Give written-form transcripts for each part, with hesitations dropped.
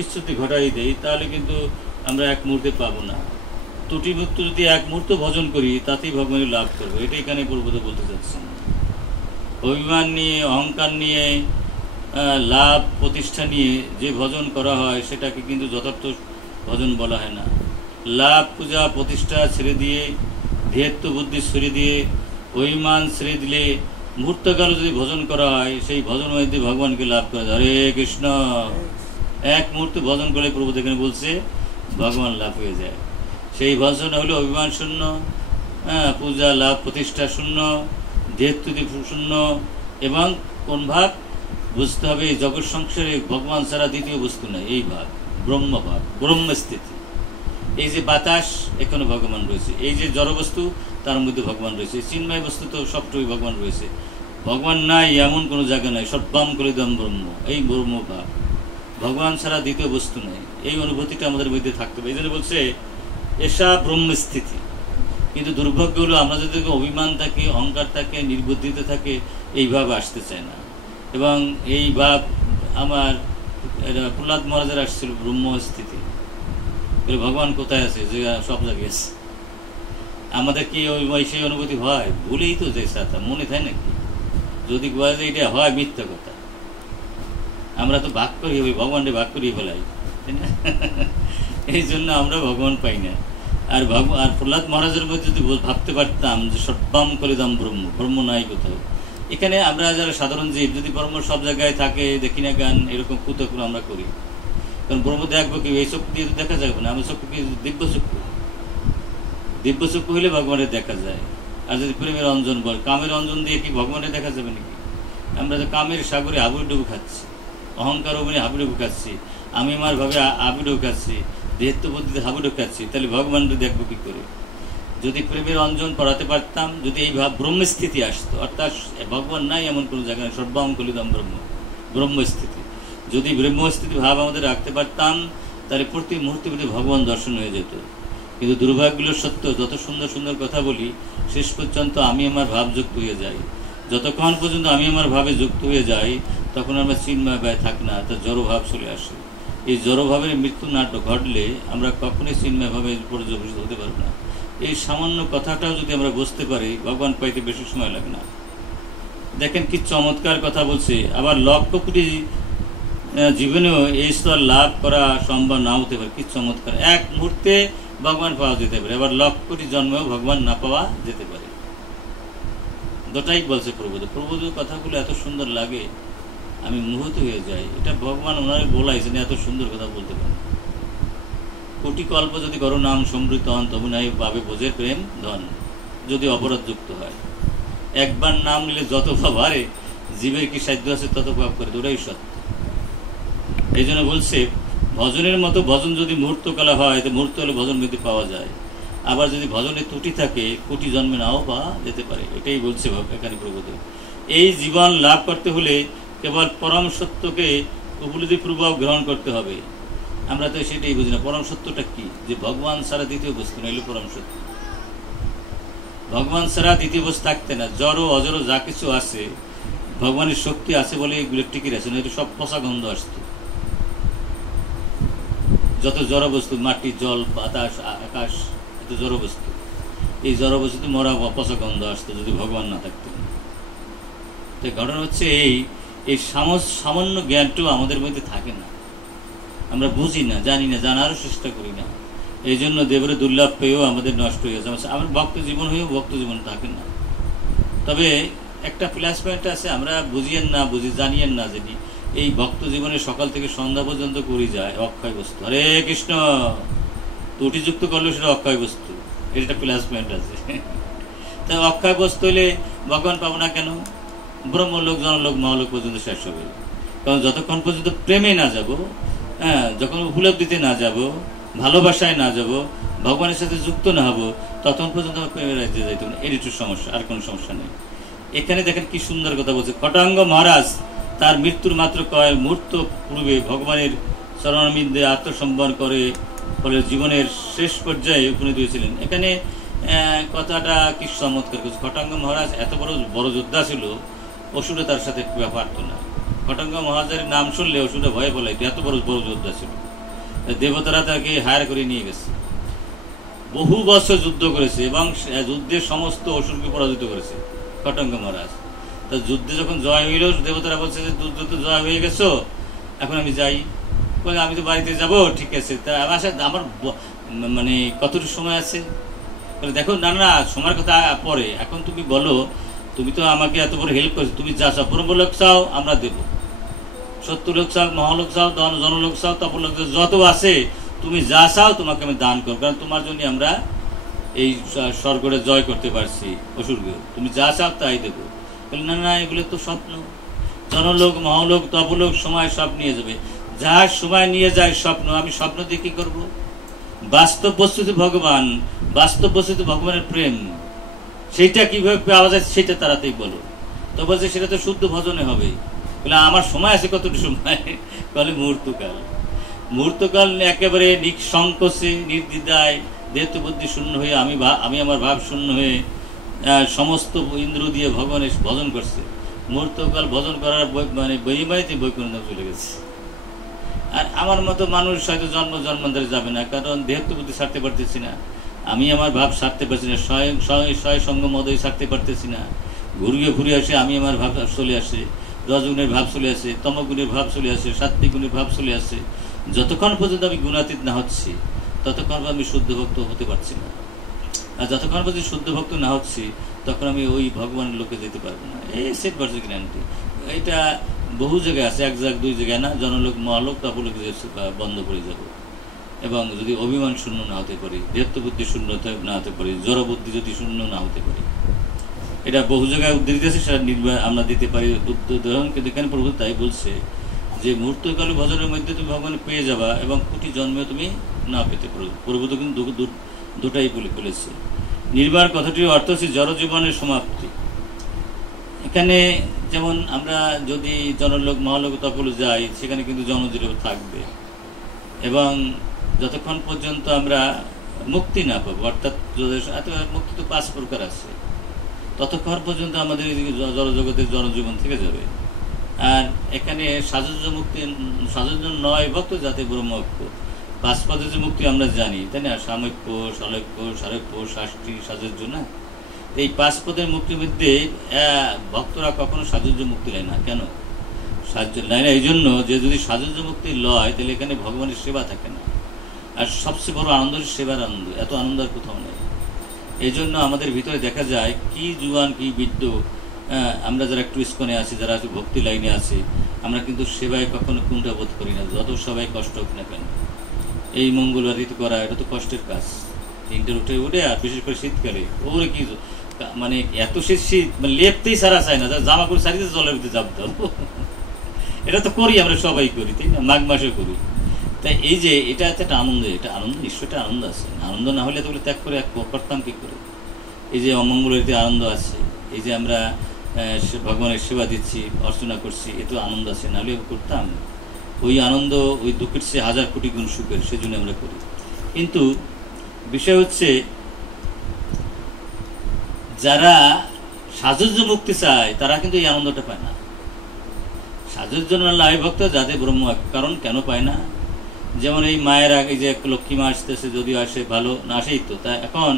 বিচ্যুতি ঘটাই দেই তাহলে কিন্তু আমরা এক মুহূর্তে পাবো না। ত্রুটিমুক্ত যদি এক মুহূর্ত ভজন করি তাতেই ভগবানের লাভ করবো, এটা এখানে পূর্বত বলতে চাচ্ছেন। অভিমান নিয়ে অহংকার নিয়ে লাভ প্রতিষ্ঠা নিয়ে যে ভজন করা হয় সেটাকে কিন্তু যথার্থ ভজন বলা হয় না। লাভ পূজা প্রতিষ্ঠা ছেড়ে দিয়ে, ধ্যেয়ত্ব বুদ্ধি ছেড়ে দিয়ে, অভিমান ছেড়ে দিলে মুহূর্তকাল যদি ভজন করা হয় সেই ভজন মধ্যে ভগবানকে লাভ করা যায়। হরে কৃষ্ণ। এক মুহূর্তে ভজন করলে প্রভু এখানে বলছে ভগবান লাভ হয়ে যায়। সেই ভজন হলো অভিমান শূন্য, পূজা লাভ প্রতিষ্ঠা শূন্য, ধ্যেয়ত্ব শূন্য, এবং কোন ভাব বুঝতে হবে এই জগৎ সংসারে ভগবান ছাড়া দ্বিতীয় বস্তু নাই। এই ভাব ব্রহ্মভাব, ব্রহ্মস্থিতি। এই যে বাতাস এখানে ভগবান রয়েছে, এই যে জড়বস্তু তার মধ্যে ভগবান রয়েছে, চিন্ময় বস্তু তো সবটুকুই ভগবান রয়েছে। ভগবান নাই এমন কোনো জায়গা নাই। সর্বাম কলিদম ব্রহ্ম, এই ব্রহ্মভাব, ভগবান ছাড়া দ্বিতীয় বস্তু নেই। এই অনুভূতিটা আমাদের মধ্যে থাকতে হবে। এই জন্য বলছে এসা ব্রহ্মস্থিতি। কিন্তু দুর্ভাগ্য হলো আমরা যদি অভিমান থাকে, অহংকার থাকে, নির্বুদ্ধিতে থাকে, এই ভাব আসতে চায় না। এবং এই ভাব আমার প্রহ্লাদ মহারাজের আসছিল ব্রহ্মস্থিতি। ভগবান কোথায় আছে? যে সব জায়গায় আছে। আমাদের কি ওই সেই অনুভূতি হয়? ভুলেই তো যে সাথে মনে থাকে নাকি? যদি বলে যে এটা হয় মিথ্যা কথা। আমরা তো ভাগ করি, ওই ভগবানকে ভাগ করিয়ে ফেলাই, তাই না? এই জন্য আমরা ভগবান পাই না। আর প্রহ্লাদ মহারাজের মধ্যে যদি ভাবতে পারতাম যে সর্বাম কলিদম ব্রহ্ম, ব্রহ্ম নাই কোথাও। এখানে আমরা যারা সাধারণ জীব যদি ব্রহ্ম সব জায়গায় থাকে, দেখি না গান, এরকম কুতকুলো আমরা করি। কারণ ব্রহ্ম দেখবো কি? এই চক্ষু দিয়ে তো দেখা যাবে না। আমার চক্ষু কি? দিব্য চক্ষু। দিব্য চক্ষু হইলে ভগবানের দেখা যায়। আর যদি প্রেমের অঞ্জন বল, কামের অঞ্জন দিয়ে কি ভগবানের দেখা যাবে নাকি? আমরা তো কামের সাগরে হাবুডুবু খাচ্ছি, অহংকার অভিনয় হাবুডুবু খাচ্ছি, আমি আমার ভাবে হাবুডুবু খাচ্ছি, ধ্যেয়ত্ব বুদ্ধিতে হাবুডুবু খাচ্ছি, তাহলে ভগবানকে দেখবো কি করে? যদি প্রেমের অঞ্জন পড়াতে পারতাম, যদি এই ভাব ব্রহ্মস্থিতি আসতো, অর্থাৎ ভগবান নাই এমন কোনো জায়গায়, সর্বাম কলিদম ব্রহ্ম, ব্রহ্মস্থিতি, যদি ব্রহ্মস্থিতি ভাব আমাদের রাখতে পারতাম তাহলে প্রতি মুহূর্তে প্রতি ভগবান দর্শন হয়ে যেত। কিন্তু দুর্ভাগ্যগুলো সত্য, যত সুন্দর সুন্দর কথা বলি শেষ পর্যন্ত আমি আমার ভাব যুক্ত হয়ে যাই। যতক্ষণ পর্যন্ত আমি আমার ভাবে যুক্ত হয়ে যাই তখন আমরা চিন্ময় ব্যয় থাকি না, তার জড়ভাব চলে আসে। এই জড়ভাবের মৃত্যু না ঘটলে আমরা কখনোই চিন্ময় ভাবে পর্যবেসিত হতে পারবো না। এই সামান্য কথাটাও যদি আমরা বুঝতে পারি, ভগবান পাইতে বেশি সময় লাগে না। দেখেন কি চমৎকার কথা বলছে। আবার লক্ষ কোটি জীবনেও এই স্তর লাভ করা সম্ভব না হতে পারে। কি চমৎকার! এক মুহূর্তে ভগবান পাওয়া যেতে পারে, আবার লক্ষ কোটি জন্মেও ভগবান না পাওয়া যেতে পারে। দুটাই বলছে প্রভুদের কথাগুলো এত সুন্দর লাগে, আমি মোহিত হয়ে যাই। এটা ভগবান ওনারে বলাইছেন, এত সুন্দর কথা বলতে পারেন। কোটি কল্প যদি করো নাম সমৃদ্ধ হন, তবু নাই পাবে বোঝের প্রেম ধন, যদি অপরাধ যুক্ত হয়। একবার নাম নিলে যত পাপ, আরে জীবের কি সাধ্য আছে তত পাপ করে, ওটাই সত্য। এই জন্য বলছে ভজনের মতো ভজন যদি মুহূর্তকালে হয় তো মুহূর্ত হলে ভজন বৃদ্ধি পাওয়া যায়। আবার যদি ভজনের ত্রুটি থাকে কোটি জন্মে নাও পাওয়া যেতে পারে। এটাই বলছে এখানে প্রভুদেব। এই জীবন লাভ করতে হলে কেবল পরম সত্যকে উপলব্ধিপূর্বক গ্রহণ করতে হবে। আমরা তো সেটাই বুঝি না। পরম সত্যটা কি? যে ভগবান ছাড়া দ্বিতীয় বস্তু না, এলো পরম সত্য। ভগবান ছাড়া দ্বিতীয় বস্তু থাকতে না। জড় অজড় যা কিছু আছে, ভগবানের শক্তি আছে বলে এগুলো টিকে আছে, না এটা সব পচা গন্ধ আসতো। যত জড় বস্তু, মাটি, জল, বাতাস, আকাশ, এত জড় বস্তু, এই জড় বস্তুতে মরা পচা গন্ধ আসতো যদি ভগবান না থাকতেন। তো ঘটনা হচ্ছে এই সামান্য জ্ঞানটাও আমাদের মধ্যে থাকে না। আমরা বুঝি না, জানি না, জানারও চেষ্টা করি না। এই জন্য দেবের দুর্লভ পেয়েও আমাদের নষ্ট হয়ে যাচ্ছে। আমার ভক্ত জীবন হয়েও ভক্ত জীবন থাকে না। তবে একটা প্লাস পয়েন্ট আছে, আমরা বুঝিয়েন না বুঝি, জানিয়েন না জানি, এই ভক্ত জীবনে সকাল থেকে সন্ধ্যা পর্যন্ত করি যায় অক্ষয় বস্তু। হরে কৃষ্ণ। ত্রুটিযুক্ত করলেও সেটা অক্ষয় বস্তু, এটা প্লাস পয়েন্ট আছে। তাই অক্ষয় বস্তু হলে ভগবান পাবো না কেন? ব্রহ্মলোক, জনলোক, মহালোক পর্যন্ত শেষ হবে। কারণ যতক্ষণ পর্যন্ত প্রেমে না যাব, যখন উপলব্ধিতে না যাব, ভালোবাসায় না যাব, ভগবানের সাথে যুক্ত না হব, ততক্ষণ পর্যন্ত প্রেমের রাজ্যে যাইতে হবে। এর একটু সমস্যা, আর কোনো সমস্যা নেই। এখানে দেখেন কি সুন্দর কথা বলছে। খটাঙ্গ মহারাজ তার মৃত্যুর মাত্র কয়েক মুহূর্ত পূর্বে ভগবানের চরণারবিন্দে আত্মসম্বরণ করে ফলে জীবনের শেষ পর্যায়ে উপনীত হয়েছিলেন। এখানে কথাটা কি চমৎকার। খটাঙ্গ মহারাজ এত বড় যোদ্ধা ছিল, অসুরে তার সাথে পারত না। খটাঙ্গ মহারাজের নাম শুনলে অসুররা ভয়ে পলাইতো, এত বড় বড় যোদ্ধা ছিল। দেবতারা তাকে হায়ার করে নিয়ে গেছে, বহু বছর যুদ্ধ করেছে এবং যুদ্ধের সমস্ত অসুরকে পরাজিত করেছে খটাঙ্গ মহারাজ। তা যুদ্ধে যখন জয় হইল, দেবতারা বলছে যে যুদ্ধ তো জয় হয়ে গেছো, এখন আমি যাই। বলে আমি তো বাড়িতে যাব, ঠিক আছে, তা আমার সাথে আমার মানে কতটুকু সময় আছে? বলে দেখো, না না, সময়ের কথা পরে, এখন তুমি বলো, তুমি তো আমাকে এত বড় হেল্প করেছো, তুমি যা চাও, ব্রহ্মলোক চাও আমরা দেবো, সত্যলোক চাও, মহালোক চাও, জনলোক চাও, তপলোক চাও, যত আছে তুমি যা চাও তোমাকে আমি দান করবো, কারণ তোমার জন্য আমরা এই স্বর্গটা জয় করতে পারছি অসুরকে, তুমি যা চাও তাই দেবো। বলে না না, এগুলো তো স্বপ্ন, জনলোক মহালোক তপলোক সময় সব নিয়ে যাবে, যা সময় নিয়ে যায় স্বপ্ন, আমি স্বপ্ন দিয়ে কি করবো? বাস্তব বস্তুতে ভগবান, বাস্তব বস্তুতে ভগবানের প্রেম, সেইটা কিভাবে পাওয়া যায় সেটা তাড়াতাড়ি বলো। তো বলছে সেটা তো শুদ্ধ ভজনে হবে। বলে আমার সময় আছে, কতটুকু সময়? বলে মুহূর্তকাল। মুহূর্তকাল একেবারে নিঃসংকোচে নির্দ্বিধায় দেহত্ব বুদ্ধি শূন্য হয়ে আমি আমার ভাব শূন্য হয়ে সমস্ত ইন্দ্র দিয়ে ভগবানের ভজন করছে। মুহূর্তকাল ভজন করার মানে বইমাইতে বৈকুণ্ঠ চলে গেছে। আর আমার মতো মানুষ হয়তো জন্মান্তরে যাবে না, কারণ দেহত্ব বুদ্ধি ছাড়তে পারতেছি না, আমি আমার ভাব ছাড়তে পারছি না, স্বয় সঙ্গ মদয় ছাড়তে পারতেছি না, ঘুরে আসে আমি আমার ভাব চলে আসে, রজগুণের ভাব চলে আসে, তমগুণের ভাব চলে আসে, সাত্বিক গুণের ভাব চলে আসে। যতক্ষণ পর্যন্ত আমি গুণাতীত না হচ্ছি ততক্ষণ আমি শুদ্ধ ভক্ত হতে পারছি না, আর যতক্ষণ পর্যন্ত শুদ্ধ ভক্ত না হচ্ছি তখন আমি ওই ভগবানের লোকে যেতে পারবো না। এই সেট ভার্সেস গ্যারান্টি, এটা বহু জায়গায় আছে, এক জায়গায় দুই জায়গায় না। জনলোক মহালোক তপলোক বন্ধ করে যাব, এবং যদি অভিমান শূন্য না হতে পারি, দেহত্ব বুদ্ধি শূন্য না হতে পারি, জড় বুদ্ধি যদি শূন্য না হতে পারি, এটা বহু জায়গায় উদ্ধৃত আছে, সেটা আমরা দিতে পারি উদাহরণ। কিন্তু এখানে প্রভু তাই বলছে যে মুহূর্তকাল ভজনের মধ্যে তুমি ভগবান পেয়ে যাবা এবং কোটি জন্মে তুমি না পেতে পারো। প্রভু তো কিন্তু দুটাই বলেছে। নির্বাণ কথাটির অর্থ হচ্ছে জড় জীবনের সমাপ্তি। এখানে যেমন আমরা যদি জনলোক মহালোক তপলোক যাই, সেখানে কিন্তু জনজীব থাকবে, এবং যতক্ষণ পর্যন্ত আমরা মুক্তি না পাবো, অর্থাৎ মুক্তি তো 5 প্রকার আছে, ততক্ষণ পর্যন্ত আমাদের জড়জগতের জনজীবন থেকে যাবে। আর এখানে সাজুজ্য মুক্তি, সাজুজ্য নয় ভক্ত যাতে ব্রহ্মক্য, 5 পদের যে মুক্তি আমরা জানি, তাই না? সামৈক্য, সালক্য, সারক্য, শাস্তি, সাজুজ্য, না? এই 5 পদের মুক্তির মধ্যে ভক্তরা কখনো সাজুজ্য মুক্তি নেয় না। কেন সাহায্য নেয় না? এই জন্য যে যদি সাজুজ্য মুক্তি লয়, তাহলে এখানে ভগবানের সেবা থাকে না। আর সবচেয়ে বড় আনন্দ হচ্ছে সেবার আনন্দ, এত আনন্দ আর কোথাও নেই। এই জন্য আমাদের ভিতরে দেখা যায় কি জুয়ান কি বৃদ্ধ, আমরা যারা একটু ইস্কনে আছি, যারা ভক্তি লাইনে আছে, আমরা কিন্তু সেবায় কখনো কুণ্ঠাবোধ করি না, যত সবাই কষ্ট হোক না কেন। এই মঙ্গলবারিতে করা এটা তো কষ্টের কাজ, 3টে উঠে, আর বিশেষ করে শীতকালে ওরে কি মানে এত শীত, মানে লেপতেই সারা চায় না, জামা করে সারিতে জলের ভিতরে জাপ দাও। এটা তো করি, আমরা সবাই করি, তাই না? মাঘ মাসে করি। তাই এই যে এটা একটা আনন্দ, এটা আনন্দ, ঈশ্বরটা আনন্দ আছে, আনন্দ না হলে তো ত্যাগ করে করতাম কি করে? এই যে অমঙ্গলবারিতে আনন্দ আছে, এই যে আমরা ভগবানের সেবা দিচ্ছি, অর্চনা করছি, এ তো আনন্দ আছে, নাহলে করতাম? ওই আনন্দ ওই দুঃখের চেয়ে 1000 কোটি গুণ সুখের, সেজন্য আমরা করি। কিন্তু বিষয় হচ্ছে যারা সাজুজ্য মুক্তি চায় তারা কিন্তু এই আনন্দটা পায় না। সাজুজ্য নয় ভক্ত যাতে ব্রহ্ম, কারণ কেন পায় না? যেমন এই মায়ের আগে যে লক্ষ্মী মা আসতেছে, যদিও আসে ভালো না, আসেই তো। তা এখন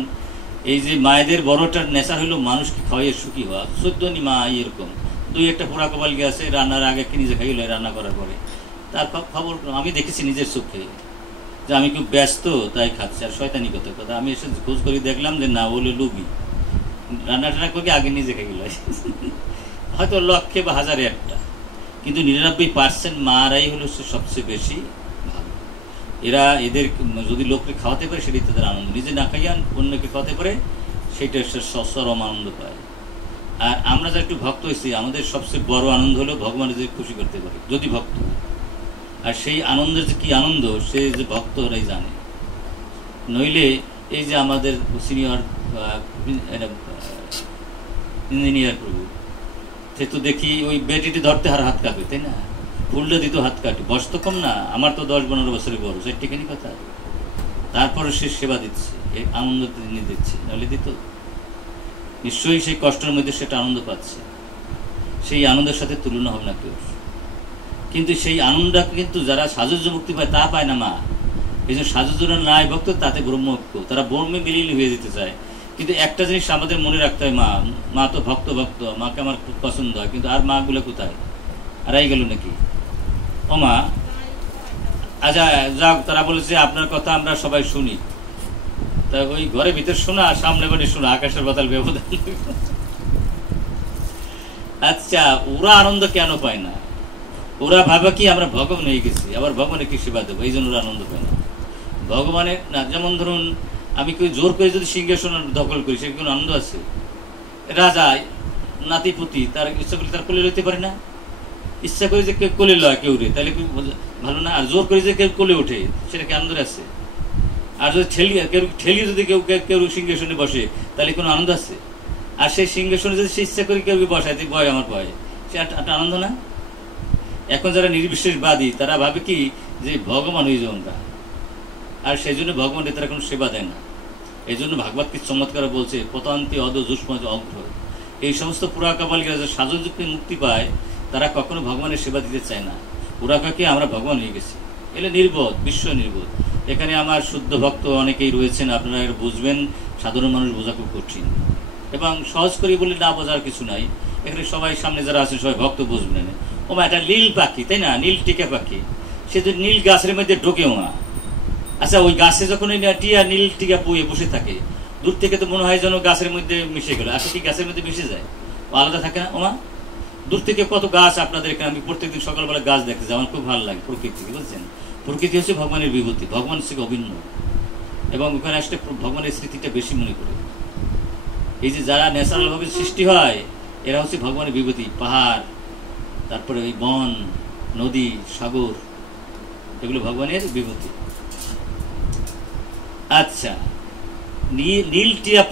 এই যে মায়েদের বড়টার নেশা হইলো মানুষকে খাওয়াইয়ে সুখী হওয়া, 14নি মা এরকম 2-1টা পোড়া কপাল গেছে, রান্নার আগে কি নিজে খাইলে রান্না করার পরে, তার খবর আমি দেখেছি নিজের চোখে, যে আমি খুব ব্যস্ত তাই খাচ্ছি। আর শয়তানি কথা, আমি এসে খোঁজ করে দেখলাম যে না, বলে লুবি রান্না টান্না করে আগে নিজে খাইল, হয়তো লক্ষে বা 1000-এ একটা, কিন্তু 99% মারাই হলো সবচেয়ে বেশি ভালো। এরা এদের যদি লোককে খাওয়াতে পারে সেটাই তাদের আনন্দ, নিজে না খাইয়া অন্যকে খাওয়াতে পারে সেটা চরম আনন্দ পায়। আর আমরা যারা একটু ভক্ত হয়েছি, আমাদের সবচেয়ে বড় আনন্দ হলো ভগবানের যে খুশি করতে পারে যদি ভক্ত। আর সেই আনন্দের যে কি আনন্দ, সে যে ভক্তরাই জানে। নইলে এই যে আমাদের সিনিয়র ইঞ্জিনিয়ার প্রভু, সে তো দেখি ওই বেটিটি ধরতে হাত কাটে, তাই না? ফুলটা দিত হাত কাটে, বয়স তো কম না, আমার তো 10-15 বছরের বড়, সেটিখানি কথা। তারপরে সে সেবা দিচ্ছে, এই আনন্দ তিনি দিচ্ছে, নাহলে দিত? নিশ্চয়ই সেই কষ্টের মধ্যে সেটা আনন্দ পাচ্ছে, সেই আনন্দের সাথে তুলনা হবে না কেউ। কিন্তু সেই আনন্দ কিন্তু যারা সাজুজ্য মুক্তি পায় তা পায় না মা। এই জন্য সাজুজ্যরা নাই ভক্ত তাতে ব্রহ্মজ্ঞ, তারা ব্রহ্মে বিলীন হয়ে যেতে চায়। কিন্তু একটা জিনিস আমাদের মনে রাখতে হয়, মা তো ভক্ত, মাকে আমার খুব পছন্দ হয়, কিন্তু আর মাগুলো কোথায়, হারাই গেল নাকি? ও মা, আচ্ছা যাক, তারা বলেছে আপনার কথা আমরা সবাই শুনি। তা ওই ঘরের ভিতর শোনা, সামনে বাড়ি শোনা, আকাশের পাতাল ব্যবধান। আচ্ছা, ওরা আনন্দ কেন পায় না? ওরা ভাবে কি আমরা ভগবান হয়ে গেছি, আবার ভগবানের কি সেবা দেবো, এই জন্য ওরা আনন্দ পায় না। ভগবানের না, যেমন ধরুন আমি কেউ জোর করে যদি সিংহাসন দখল করি, সে কোনো আনন্দ আছে? রাজা নাতিপুতি তার ইচ্ছা করলে তার কোলে লইতে পারে না? ইচ্ছা করে যে কেউ কোলে লয় কেউ রে, তাহলে ভালো না? আর জোর করে যে কেউ কোলে ওঠে, সেটা কি আনন্দ আছে? আর যদি ঠেলি যদি কেউ কেউ সিংহাসনে বসে, তাহলে কোনো আনন্দ আছে? আর সেই সিংহাসনে যদি সে ইচ্ছা করে কেউ বসায়, ভয় আমার ভয়, সে একটা আনন্দ না? এখন যারা নির্বিশেষবাদী তারা ভাবে কি যে ভগবান হয়ে যাও আমরা, আর সেই জন্য ভগবানের তারা কোনো সেবা দেয় না। এই জন্য ভাগবত কি চমৎকার বলছে, পতান্তি অদ যুষ্মজ অগ্র। এই সমস্ত পুরাকাবালিরা যে সাজযুক্তি মুক্তি পায়, তারা কখনো ভগবানের সেবা দিতে চায় না। ওরা কাকে আমরা ভগবান হয়ে গেছি, এলে নির্বোধ, বিশ্ব নির্বোধ। এখানে আমার শুদ্ধ ভক্ত অনেকেই রয়েছেন, আপনারা এটা বুঝবেন। সাধারণ মানুষ বোঝা খুব কঠিন, এবং সহজ করে বলে না বোঝার কিছু নাই। এখানে সবাই সামনে যারা আছে সবাই ভক্ত বুঝবেন না। ওমা একটা নীল পাখি, তাই না? নীল টিকা পাখি, সে যদি নীল গাছের মধ্যে ঢোকে মা, আচ্ছা ওই গাছে যখন টিয়া নীল টিকা পুয়ে বসে থাকে, দূর থেকে তো মনে হয় যেন গাছের মধ্যে মিশে গেল। আসলে কি গাছের মধ্যে মিশে যায়? আলাদা থাকে না ওমা? দূর থেকে কত গাছ আপনাদের এখানে, আমি প্রত্যেকদিন সকালবেলা গাছ দেখতে যাই, আমার খুব ভালো লাগে প্রকৃতি। বুঝছেন, প্রকৃতি হচ্ছে ভগবানের বিভূতি, ভগবান হচ্ছে অভিন্ন, এবং ওখানে আসলে ভগবানের স্মৃতিটা বেশি মনে করে। এই যে যারা ন্যাচারাল ভাবে সৃষ্টি হয়, এরা হচ্ছে ভগবানের বিভূতি। পাহাড়, তারপরে ওই বন, নদী, সাগর, এগুলো ভগবানের বিভূতি। আচ্ছা, নীল টিয়া